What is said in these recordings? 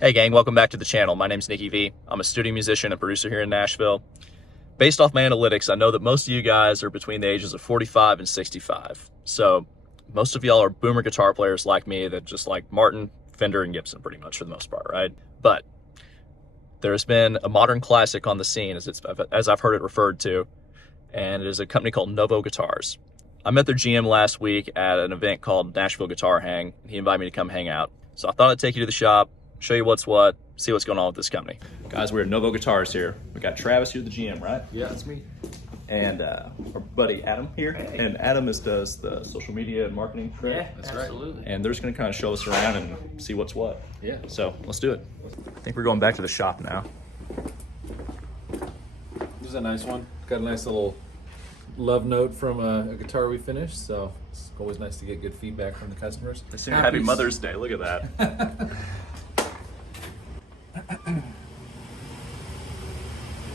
Hey gang, welcome back to the channel. My name's Nicky V. I'm a studio musician and producer here in Nashville. Based off my analytics, I know that most of you guys are between the ages of 45 and 65. So most of y'all are boomer guitar players like me that just like Martin, Fender, and Gibson pretty much for the most part, right? But there's been a modern classic on the scene as I've heard it referred to, and it is a company called Novo guitars. I met their GM last week at an event called Nashville Guitar Hang. He invited me to come hang out. So I thought I'd take you to the shop, show you what's what, see what's going on with this company. Guys, we're at Novo Guitars here. We got Travis here, the GM, right? Yeah, that's me. And our buddy Adam here. Hey. And Adam does the social media and marketing for it. Yeah, that's absolutely. And they're just gonna kind of show us around and see what's what. Yeah. So let's do it. I think we're going back to the shop now. This is a nice one. Got a nice little love note from a guitar we finished, so it's always nice to get good feedback from the customers. They seem happy Mother's Day. Look at that.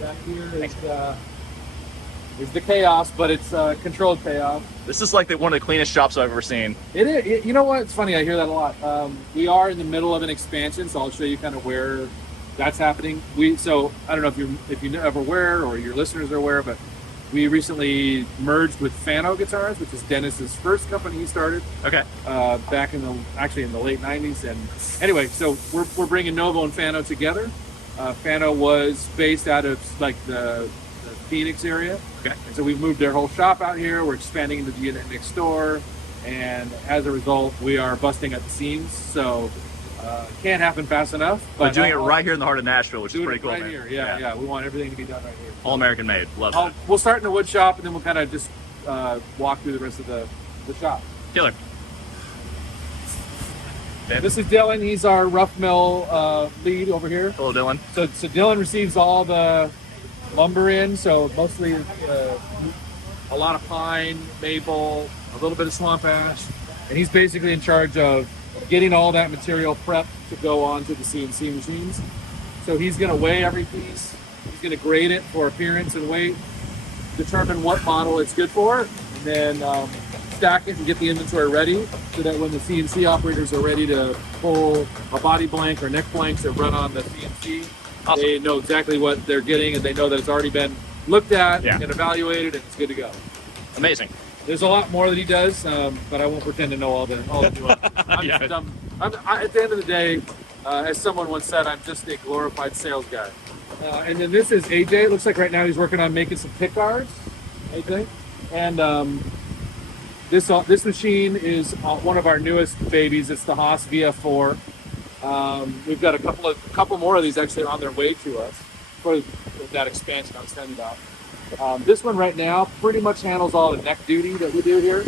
Back here is the chaos, but it's controlled chaos. This is like one of the cleanest shops I've ever seen. It is. You know what? It's funny. I hear that a lot. We are in the middle of an expansion, so I'll show you kind of where that's happening. So I don't know if you ever aware or your listeners are aware, but we recently merged with Fano Guitars, which is Dennis's first company he started. Okay. Back in the late '90s. And anyway, so we're bringing Novo and Fano together. Fano was based out of like the Phoenix area. Okay. And so we've moved their whole shop out here. We're expanding into the unit next door, and as a result, we are busting at the seams. So can't happen fast enough. But doing it right here in the heart of Nashville, which is pretty cool. Right man. here, yeah. We want everything to be done right here. All American made. Love that. We'll start in the wood shop, and then we'll kind of just walk through the rest of the shop. Killer. This is Dylan. He's our rough mill lead over here. Hello, Dylan. So Dylan receives all the lumber in, so mostly a lot of pine, maple, a little bit of swamp ash, and he's basically in charge of getting all that material prepped to go onto the CNC machines. So he's going to weigh every piece, he's going to grade it for appearance and weight, determine what model it's good for, and then stack it and get the inventory ready so that when the CNC operators are ready to pull a body blank or neck blanks that run on the CNC, awesome. They know exactly what they're getting and they know that it's already been looked at and evaluated and it's good to go. Amazing. There's a lot more that he does, but I won't pretend to know all the nuances. At the end of the day, as someone once said, I'm just a glorified sales guy. And then this is AJ. It looks like right now he's working on making some pick guards, AJ. And this machine is one of our newest babies. It's the Haas VF4. We've got a couple more of these actually on their way to us for that expansion I was telling you about. This one right now pretty much handles all the neck duty that we do here.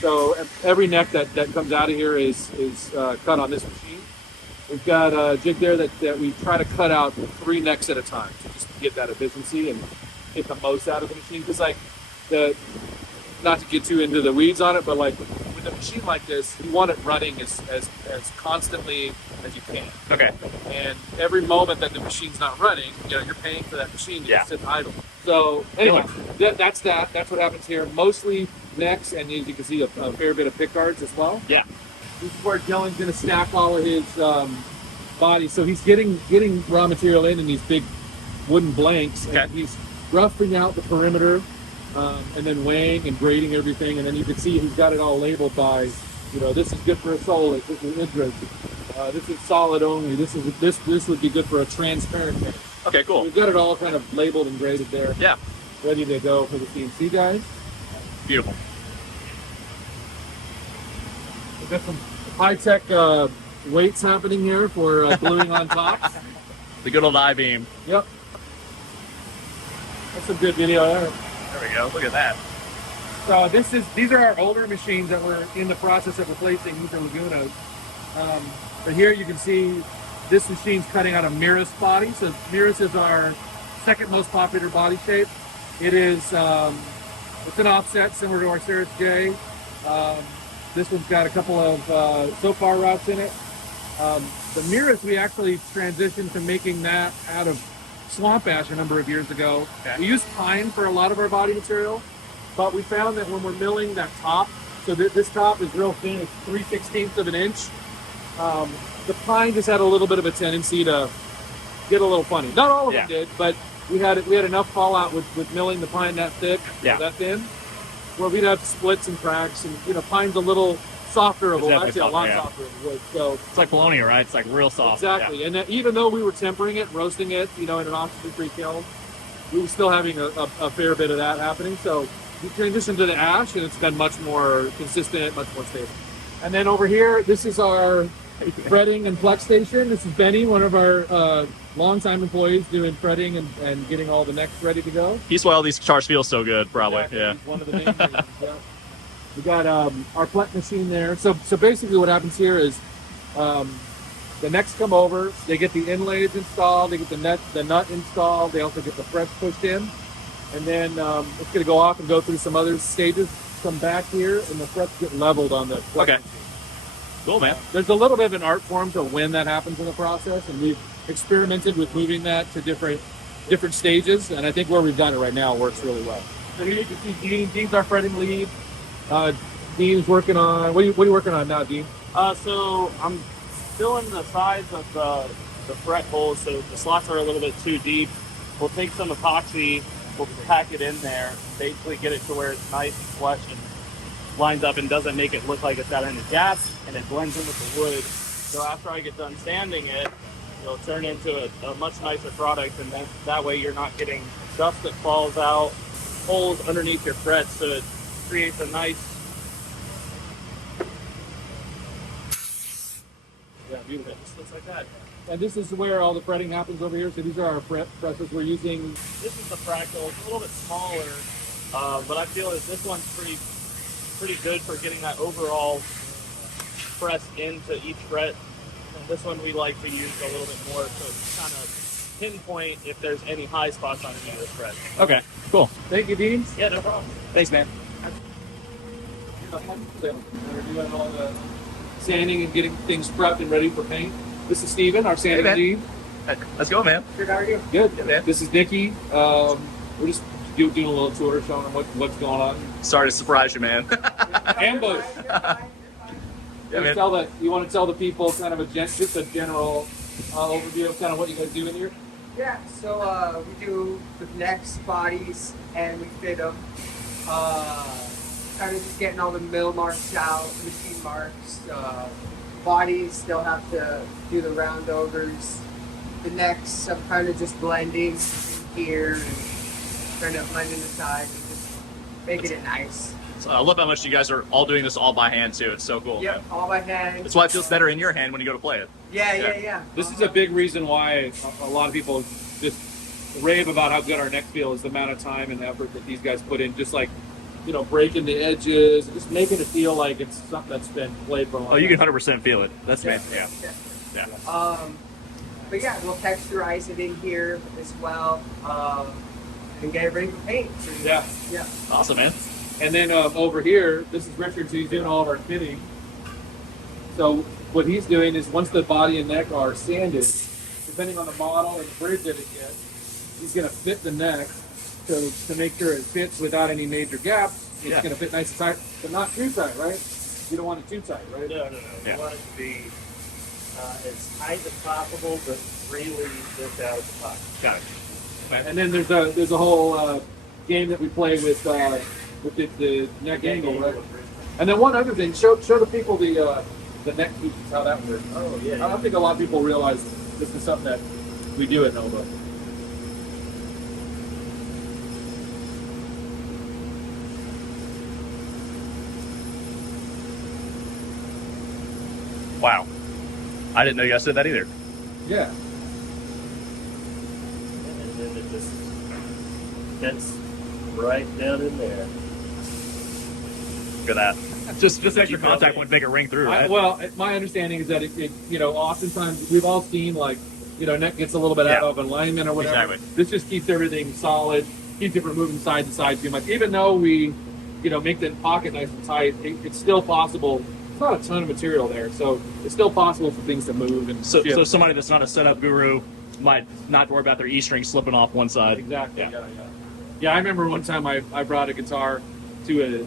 So every neck that comes out of here is cut on this machine. We've got a jig there that we try to cut out 3 necks at a time to just get that efficiency and get the most out of the machine. Because not to get too into the weeds on it, but like with a machine like this, you want it running as constantly as you can. Okay. And every moment that the machine's not running, you're paying for that machine to sit idle. So anyway, that's what happens here. Mostly necks, and as you can see, a fair bit of pick guards as well. Yeah. This is where Dylan's going to stack all of his body. So he's getting raw material in these big wooden blanks, and he's roughing out the perimeter, and then weighing and grading everything. And then you can see he's got it all labeled by, this is good for a solid, this is intrude, this is solid only, this would be good for a transparent finish. Okay, cool. So we've got it all kind of labeled and graded there. Yeah. Ready to go for the CNC guys. Beautiful. We've got some high-tech weights happening here for gluing on tops. The good old I-beam. Yep. That's some good video there. There we go. Look at that. So these are our older machines that we're in the process of replacing. These are Lagunas. But here you can see this machine's cutting out a Mirus body. So Mirus is our second most popular body shape. It is it's an offset similar to our Ceres J. This one's got a couple of SOFAR routes in it. The Mirus, we actually transitioned to making that out of swamp ash a number of years ago. Okay. We use pine for a lot of our body material, but we found that when we're milling that top, so this top is real thin, it's 3/16 of an inch. the pine just had a little bit of a tendency to get a little funny. Not all of them did, but we had enough fallout with milling the pine that thick, that thin, where we'd have splits and cracks, and pine's a little softer of wood, actually a lot softer of wood. So it's like bologna, right? It's like real soft. Exactly, and even though we were tempering it, roasting it, in an oxygen-free kiln, we were still having a fair bit of that happening. So we transitioned to the ash, and it's been much more consistent, much more stable. And then over here, this is our fretting and flex station. This is Benny, one of our longtime employees, doing fretting and getting all the necks ready to go. He's why all these guitars feel so good, probably. Exactly. Yeah. He's one of the main reasons. Yeah. We got our flet machine there. So basically, what happens here is the necks come over. They get the inlays installed. They get the nut installed. They also get the frets pushed in, and then it's going to go off and go through some other stages. Come back here, and the frets get leveled on the flet machine. Cool, man. There's a little bit of an art form to when that happens in the process, and we've experimented with moving that to different stages, and I think where we've done it right now works really well. So here you can see Dean. Dean's our fretting lead. Dean's working on, what are you working on now, Dean? So I'm filling the sides of the fret holes, so the slots are a little bit too deep. We'll take some epoxy, we'll pack it in there, basically get it to where it's nice and flush and lines up and doesn't make it look like it's got any gaps, and it blends in with the wood. So after I get done sanding it, it'll turn into a much nicer product, and then that way you're not getting dust that falls out, holes underneath your frets, so it creates a nice, beautiful. It just looks like that. And this is where all the fretting happens over here. So these are our fret presses we're using. This is the fractal. It's a little bit smaller, but I feel that this one's pretty good for getting that overall press into each fret. And this one we like to use a little bit more to kind of pinpoint if there's any high spots on any of the fret. Okay, cool. Thank you, Dean. Yeah, no problem. Thanks, man. We're doing all the sanding and getting things prepped and ready for paint. This is Steven, our sanding lead. Let's go, man. Good, how are you? Good. Yeah, man. This is Nicky. We're just doing a little tour, showing them what's going on. Sorry to surprise you, man. Ambush. Yeah, man. You want to tell the people kind of just a general overview of kind of what you guys do in here? Yeah, so we do the necks, bodies, and we fit them. Kind of just getting all the mill marks out, machine marks. Bodies, they'll have to do the round overs. The necks, I'm kind of just blending here and trying to blend in the sides and just making it nice. So I love how much you guys are all doing this all by hand, too. It's so cool. Yep, all by hand. That's why it feels better in your hand when you go to play it. Yeah. This is a big reason why a lot of people just rave about how good our neck feel is the amount of time and effort that these guys put in, just like, breaking the edges, just making it feel like it's something that's been played for a long time. Oh, you can 100% feel it. That's amazing. Yeah. But yeah, we'll texturize it in here as well, and get it ready for paint. Yeah. Awesome, man. And then over here, this is Richard, so he's doing all of our fitting. So what he's doing is once the body and neck are sanded, depending on the model and the bridge that it gets, he's going to fit the neck to make sure it fits without any major gaps. It's going to fit nice and tight, but not too tight, right? You don't want it too tight, right? No. You want it to be as tight as possible, but really just out of the pocket. Got it. Okay. And then there's a whole game that we play with the neck angle, right? And then one other thing, show the people the neck pieces, how that works. Oh yeah. I don't think a lot of people realize this is something that we do at Novo. Wow. I didn't know you guys did that either. Yeah. And then it just fits right down in there. Look at that. Just extra contact wouldn't make it ring through, right? My understanding is that it oftentimes we've all seen neck gets a little bit out of alignment or whatever. Exactly. This just keeps everything solid, keeps it from moving side to side too much. Even though we, make the pocket nice and tight, it's still possible. Not a ton of material there, so it's still possible for things to move. And so somebody that's not a setup guru might not worry about their E string slipping off one side. Exactly. Yeah. I remember one time I brought a guitar to a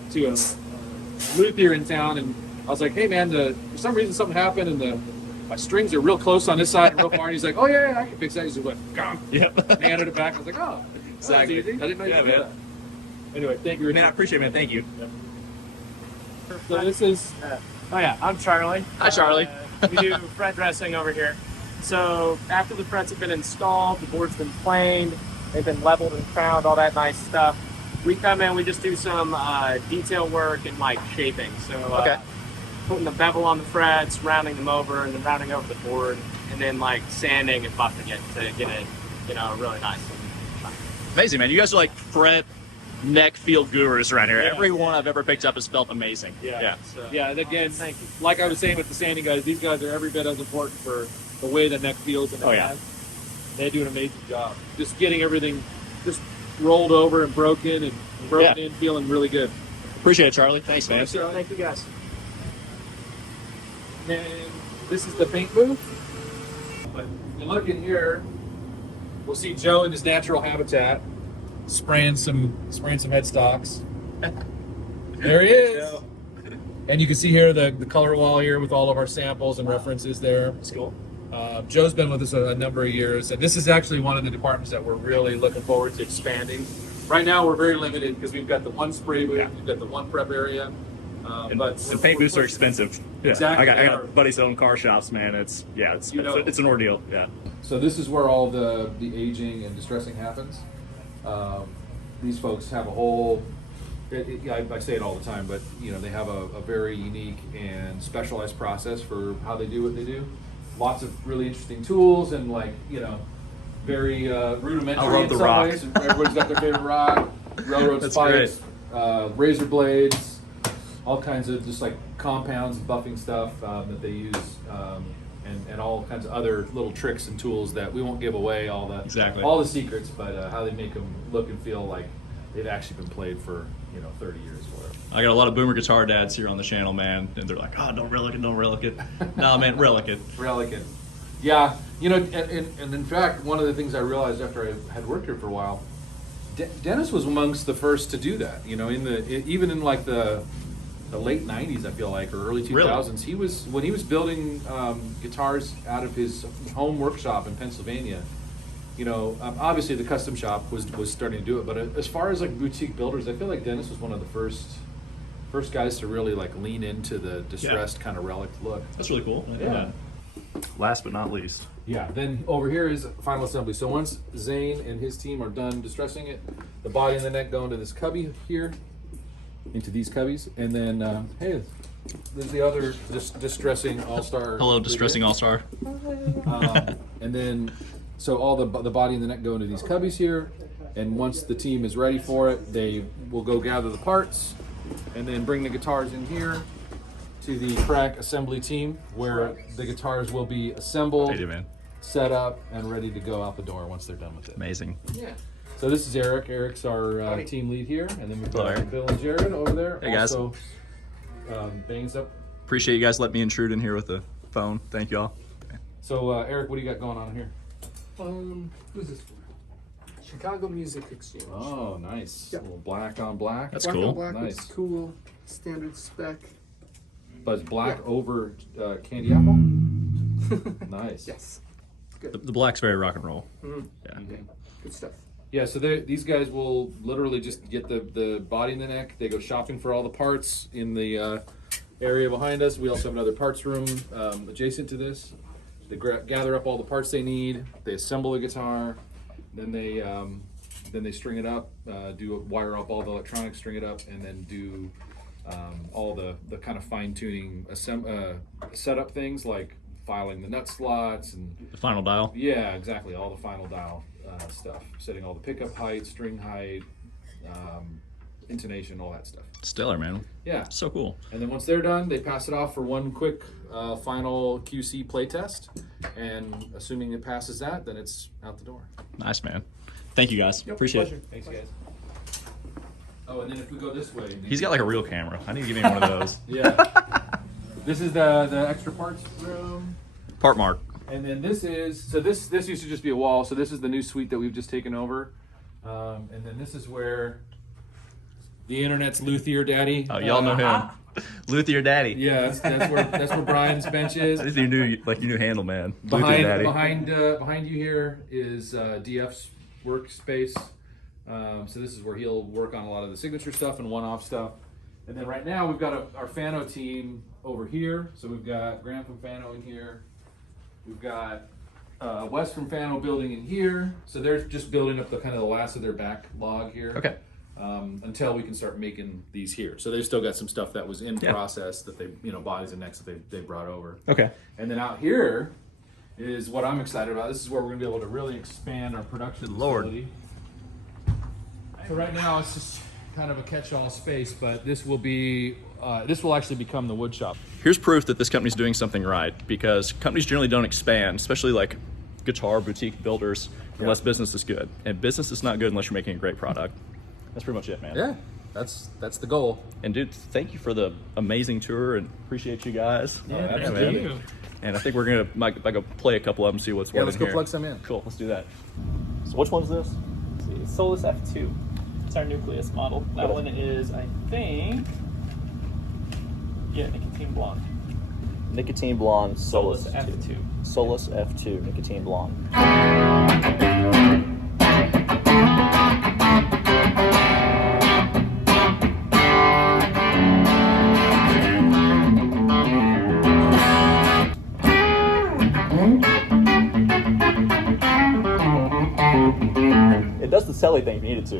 luthier in town, and I was like, "Hey man, for some reason something happened, and my strings are real close on this side and real far. And he's like, oh yeah, I can fix that. He just went, gone. Yep. Handed it back. I was like, oh, Exactly. that's easy. I didn't know you Yeah, could do man. that. Anyway, thank you, Richard. Man, I appreciate it, man. Thank you. So this is Oh yeah, I'm Charlie. Hi, Charlie. We do fret dressing over here. So after the frets have been installed, the board's been planed, they've been leveled and crowned, all that nice stuff. We come in, we just do some detail work and like shaping. So Okay. putting the bevel on the frets, rounding them over, and then rounding over the board, and then like sanding and buffing it to get it, really nice. Amazing, man. You guys are like fret neck feel gurus around here. Yeah. Every one I've ever picked up has felt amazing. So, yeah, and again, thank you. like I was saying with the sanding guys, these guys are every bit as important for the way the neck feels in the Oh, yeah. hand. They do an amazing job. Just getting everything just rolled over and broken in, feeling really good. Appreciate it, Charlie. Thanks, man. Thank you guys. And this is the paint booth. But if you look in here, we'll see Joe in his natural habitat, spraying some headstocks. There he is. And you can see here the color wall here with all of our samples and references there. That's cool. Joe's been with us a number of years, and this is actually one of the departments that we're really looking forward to expanding. Right now, we're very limited because we've got the one spray booth, we've got the one prep area. But The paint booths are expensive. Yeah. Exactly. I got buddies that own car shops, man. It's an ordeal. Yeah. So this is where all the aging and distressing happens. These folks have a whole, I say it all the time, but they have a very unique and specialized process for how they do what they do. Lots of really interesting tools and very rudimentary I love in the some rock. ways. Everybody's got their favorite rock, railroad That's spikes, razor blades, all kinds of just like compounds and buffing stuff that they use, and all kinds of other little tricks and tools that we won't give away all the secrets, but how they make them look and feel like they've actually been played for 30 years or whatever. I got a lot of boomer guitar dads here on the channel, man, and they're like, "Oh, don't relic it." No, man, relic it. Relic it. Yeah, and in fact, one of the things I realized after I had worked here for a while, Dennis was amongst the first to do that. Even in like the late '90s, I feel like, or early 2000s, he was when he was building guitars out of his home workshop in Pennsylvania. Obviously the custom shop was starting to do it, but as far as like boutique builders, I feel like Dennis was one of the first guys to really like lean into the distressed kind of relic look. That's really cool. Yeah. Last but not least. Yeah, then over here is final assembly. So once Zane and his team are done distressing it, the body and the neck go into this cubby here, into these cubbies, and then hey, there's the other distressing all-star. Hello, distressing all-star. And then so all the body and the neck go into these cubbies here, and once the team is ready for it, they will go gather the parts and then bring the guitars in here to the track assembly team, where the guitars will be assembled, Hey, man. set up, and ready to go out the door once they're done with it. Amazing. Yeah. So this is Eric. Eric's our team lead here, and then we've Hello, got Eric. Bill and Jared over there. Hey, guys. Also, Bane's up. Appreciate you guys letting me intrude in here with the phone. Thank y'all. So Eric, what do you got going on here? Who's this for? Chicago Music Exchange. Oh, nice. Yep. A little black on black. That's Black cool. on black Nice. is cool. Standard spec. But it's black over candy apple. Nice. Yes. The black's very rock and roll. Mhm. Yeah. Good stuff. Yeah, so these guys will literally just get the body and the neck. They go shopping for all the parts in the area behind us. We also have another parts room adjacent to this. They gather up all the parts they need. They assemble the guitar. Then they string it up, wire up all the electronics, string it up, and then do all the kind of fine tuning setup things like filing the nut slots and The final dial. yeah, exactly, all the final dial stuff, setting all the pickup height, string height, intonation, all that stuff. Stellar, man. Yeah, So cool. and then once they're done, they pass it off for one quick final QC play test, and assuming it passes that, then it's out the door. Nice, man. Thank you guys. Appreciate it. Thanks, guys. Oh, and then if we go this way, He's got like a real camera. I need to give him one of those. yeah. This is the extra parts room. Part mark. And then this used to just be a wall, so this is the new suite that we've just taken over. And then this is where the internet's luthier daddy. Oh, y'all know him. Luthier Daddy. Yeah, that's where Brian's bench is. That's your new handle, man. Luthier Daddy. Behind you here is DF's workspace. So this is where he'll work on a lot of the signature stuff and one-off stuff. And then right now we've got our Fano team over here. So we've got Graham from Fano in here. We've got Wes from Fano building in here. So they're just building up the kind of the last of their backlog here. Okay. Until we can start making these here. So they've still got some stuff that was in process that they, bodies and necks that they brought over. Okay. And then out here is what I'm excited about. This is where we're gonna be able to really expand our production facility. So right now it's just kind of a catch-all space, but this will actually become the wood shop. Here's proof that this company's doing something right, because companies generally don't expand, especially like guitar boutique builders, unless business is good. And business is not good unless you're making a great product. That's pretty much it, man. Yeah, that's the goal. And dude, thank you for the amazing tour, and appreciate you guys. Yeah, thank man. you. And I think we're gonna might go play a couple of them, see what's what Let's in go here. plug some in. Cool, let's do that. So which one's this? Solus F2. It's our nucleus model. That one is, I think, nicotine blonde. Nicotine Blonde Solus F2. Solus F2 Nicotine Blonde. It does the celly thing if you need it to.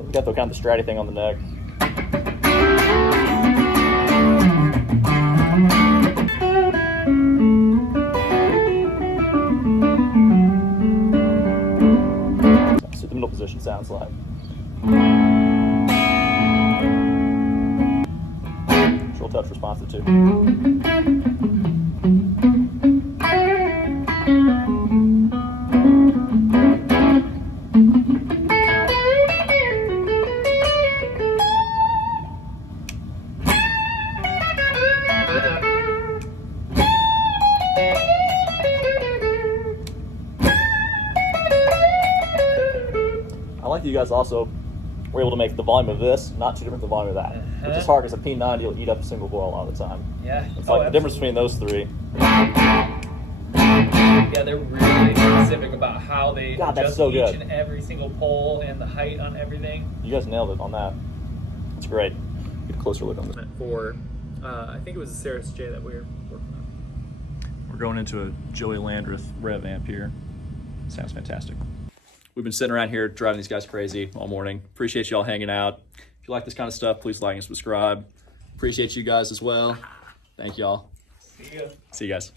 You got the kind of the stratty thing on the neck. That's what the middle position sounds like. Control touch responsive too. I like that you guys also were able to make the volume of this not too different than the volume of that. Which is hard because a P90 will eat up a single boil a lot of the time. Yeah. It's like the difference between those three. Yeah, they're really specific about how they God, that's adjust so each good. and every single pole and the height on everything. You guys nailed it on that. It's great. Get a closer look on this. For, I think it was a Ceres J that we were working on. We're going into a Joey Landreth rev amp here. Sounds fantastic. We've been sitting around here driving these guys crazy all morning. Appreciate y'all hanging out. If you like this kind of stuff, please like and subscribe. Appreciate you guys as well. Thank y'all. See ya. See you guys.